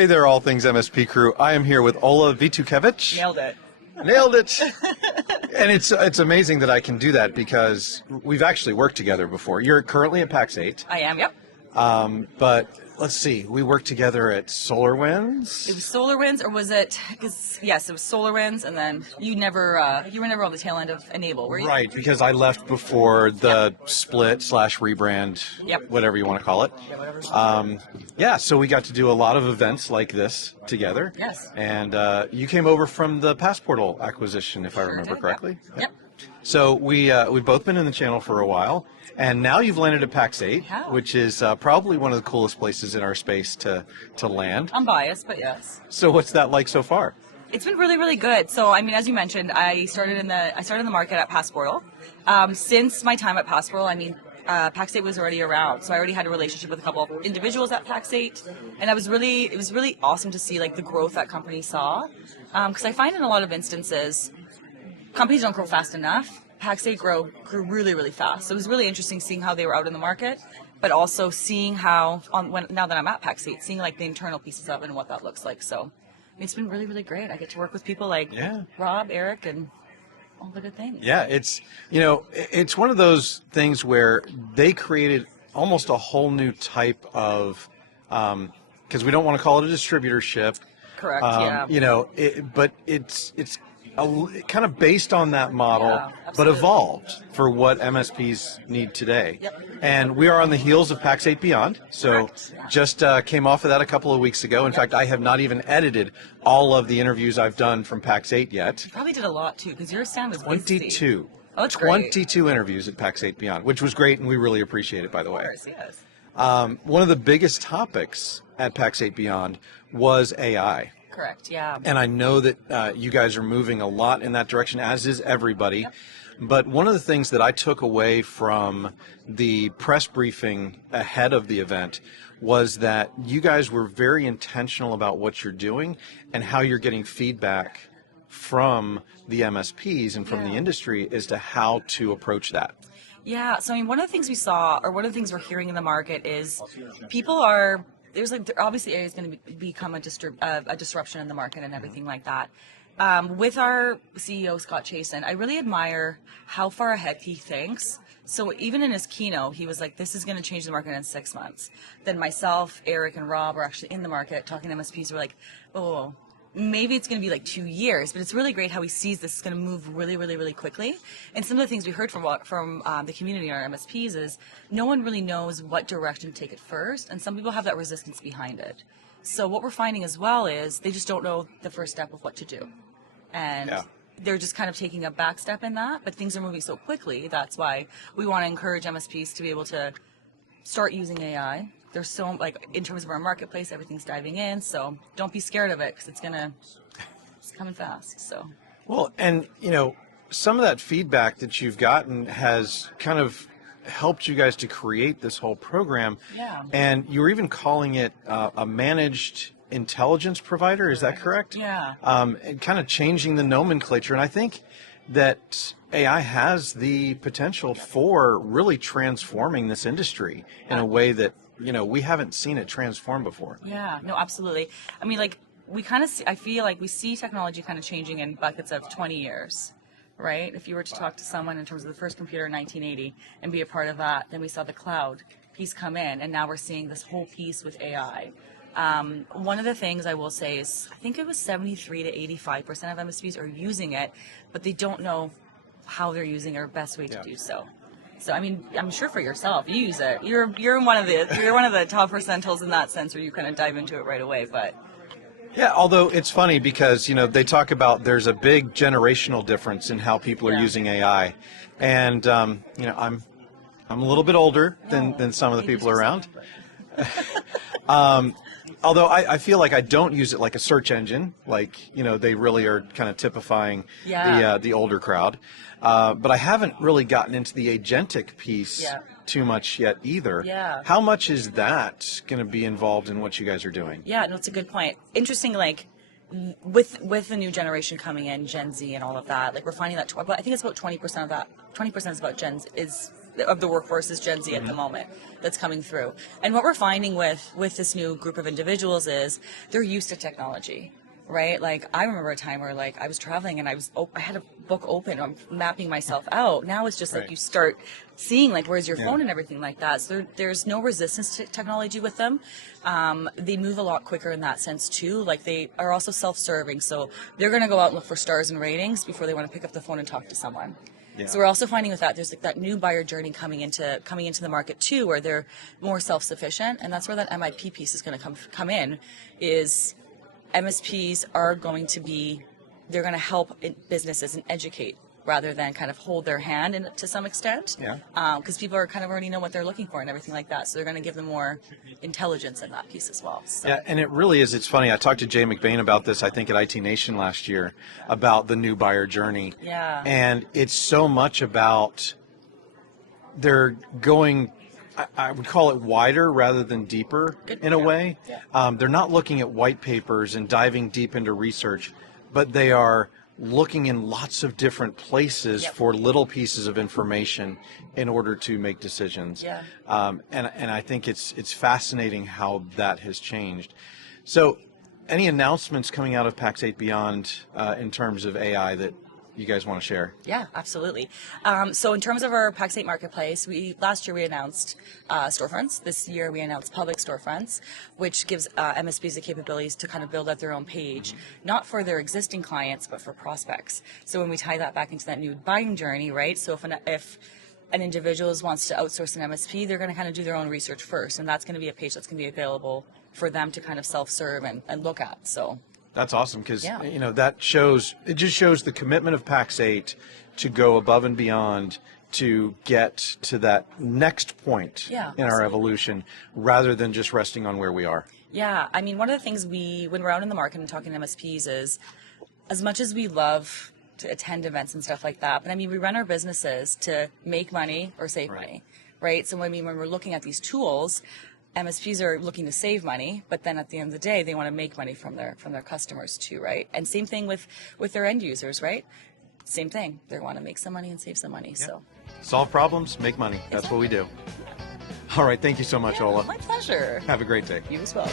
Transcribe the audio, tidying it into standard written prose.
Hey there, all things MSP crew. I am here with Ola Vitukevich. Nailed it. Nailed it. And it's amazing that I can do that because we've actually worked together before. You're currently at PAX8. I am, yep. But let's see, we worked together at SolarWinds. It was SolarWinds, or was it? Because yes, it was SolarWinds, and then you were never on the tail end of Enable, were you? Right, because I left before the split/rebrand, whatever you want to call it. Yeah, whatever. So we got to do a lot of events like this together. Yes. And you came over from the Passportal acquisition, if I remember correctly. Yep. So we've both been in the channel for a while, and now you've landed at PAX8, which is probably one of the coolest places in our space to land. I'm biased, but yes. So what's that like so far? It's been really, really good. So, I mean, as you mentioned, I started in the market at Passportal. Since my time at Passportal, I mean, PAX8 was already around, so I already had a relationship with a couple of individuals at PAX8, and it was really awesome to see like the growth that company saw. Because I find in a lot of instances, companies don't grow fast enough. PAX8 grew really, really fast. So it was really interesting seeing how they were out in the market, but also seeing how, now that I'm at PAX8, seeing like the internal pieces of it and what that looks like. So it's been really, really great. I get to work with people like Rob, Eric, and all the good things. Yeah, it's one of those things where they created almost a whole new type of, because we don't want to call it a distributorship. Correct, yeah. But it's kind of based on that model, but evolved for what MSPs need today. Yep. And we are on the heels of PAX8 Beyond, so just came off of that a couple of weeks ago. In fact, I have not even edited all of the interviews I've done from PAX8 yet. You probably did a lot too, because your stand was 22. Oh, that's great. 22 interviews at PAX8 Beyond, which was great, and we really appreciate it, by the way. Of course, yes. One of the biggest topics at PAX8 Beyond was AI. Correct, yeah. And I know that you guys are moving a lot in that direction, as is everybody. Yep. But one of the things that I took away from the press briefing ahead of the event was that you guys were very intentional about what you're doing and how you're getting feedback from the MSPs and from the industry as to how to approach that. Yeah, so I mean, one of the things we saw, or one of the things we're hearing in the market is people obviously AI is going to become a disruption in the market and everything like that. With our CEO, Scott Chasen, I really admire how far ahead he thinks. So even in his keynote, he was like, this is going to change the market in 6 months. Then myself, Eric, and Rob are actually in the market talking to MSPs. We're like, oh, maybe it's going to be like 2 years, but it's really great how he sees this is going to move really, really, really quickly. And some of the things we heard from the community, our MSPs, is no one really knows what direction to take it first, and some people have that resistance behind it. So what we're finding as well is they just don't know the first step of what to do. And they're just kind of taking a back step in that, but things are moving so quickly. That's why we want to encourage MSPs to be able to start using AI. There's so, like, in terms of our marketplace, everything's diving in, so don't be scared of it, because it's coming fast, so. Well, and, some of that feedback that you've gotten has kind of helped you guys to create this whole program. Yeah. And you were even calling it a managed intelligence provider, is that correct? Yeah. And kind of changing the nomenclature, and I think that AI has the potential for really transforming this industry in a way that we haven't seen it transform before. Yeah, no, absolutely. I mean, like, I feel like we see technology kind of changing in buckets of 20 years, right? If you were to talk to someone in terms of the first computer in 1980 and be a part of that, then we saw the cloud piece come in, and now we're seeing this whole piece with AI. One of the things I will say is, I think it was 73 to 85% of MSPs are using it, but they don't know how they're using it or best way to do so. So, I mean, I'm sure for yourself, you use it. You're one of the top percentiles in that sense, where you kind of dive into it right away. But yeah, although it's funny because they talk about there's a big generational difference in how people are using AI, and I'm a little bit older than some of the people around. Although I feel like I don't use it like a search engine, like they really are kind of typifying the older crowd. But I haven't really gotten into the agentic piece too much yet either. Yeah. How much is that going to be involved in what you guys are doing? Yeah, no, it's a good point. Interesting, like, with the new generation coming in, Gen Z and all of that, like, we're finding that, I think it's about 20% of that, 20% is about of the workforce is Gen Z at the moment that's coming through. And what we're finding with this new group of individuals is they're used to technology. Right? Like, I remember a time where, like, I was traveling and I had a book open, I'm mapping myself out. Now it's just like you start seeing, like, where's your phone and everything like that. So there's no resistance to technology with them. They move a lot quicker in that sense, too. Like, they are also self-serving. So they're going to go out and look for stars and ratings before they want to pick up the phone and talk to someone. Yeah. So we're also finding with that, there's like that new buyer journey coming into the market, too, where they're more self-sufficient. And that's where that MIP piece is going to come in, is MSPs are going to be, they're going to help businesses and educate rather than kind of hold their hand to some extent. Yeah. Because people are kind of already know what they're looking for and everything like that. So they're going to give them more intelligence in that piece as well. So. Yeah, and it really is. It's funny. I talked to Jay McBain about this, I think, at IT Nation last year, about the new buyer journey. Yeah. And it's so much about they're going, I would call it wider rather than deeper in a way. Yeah. They're not looking at white papers and diving deep into research, but they are looking in lots of different places for little pieces of information in order to make decisions. Yeah. And I think it's fascinating how that has changed. So any announcements coming out of PAX8 Beyond in terms of AI that you guys want to share? Yeah, absolutely. So in terms of our PAX8 marketplace, last year we announced storefronts. This year we announced public storefronts, which gives MSPs the capabilities to kind of build out their own page, not for their existing clients, but for prospects. So when we tie that back into that new buying journey, right? So if an individual wants to outsource an MSP, they're going to kind of do their own research first, and that's going to be a page that's going to be available for them to kind of self-serve and look at. So. That's awesome because that shows the commitment of PAX8 to go above and beyond to get to that next point in our evolution rather than just resting on where we are. Yeah, I mean, one of the things when we're out in the market and talking to MSPs is, as much as we love to attend events and stuff like that, but I mean, we run our businesses to make money or save money, right? So when we're looking at these tools, MSPs are looking to save money, but then at the end of the day, they want to make money from their customers too, right? And same thing with their end users, right? Same thing. They want to make some money and save some money. So solve problems, make money. That's what we do. All right. Thank you so much, Ola. My pleasure. Have a great day. You as well.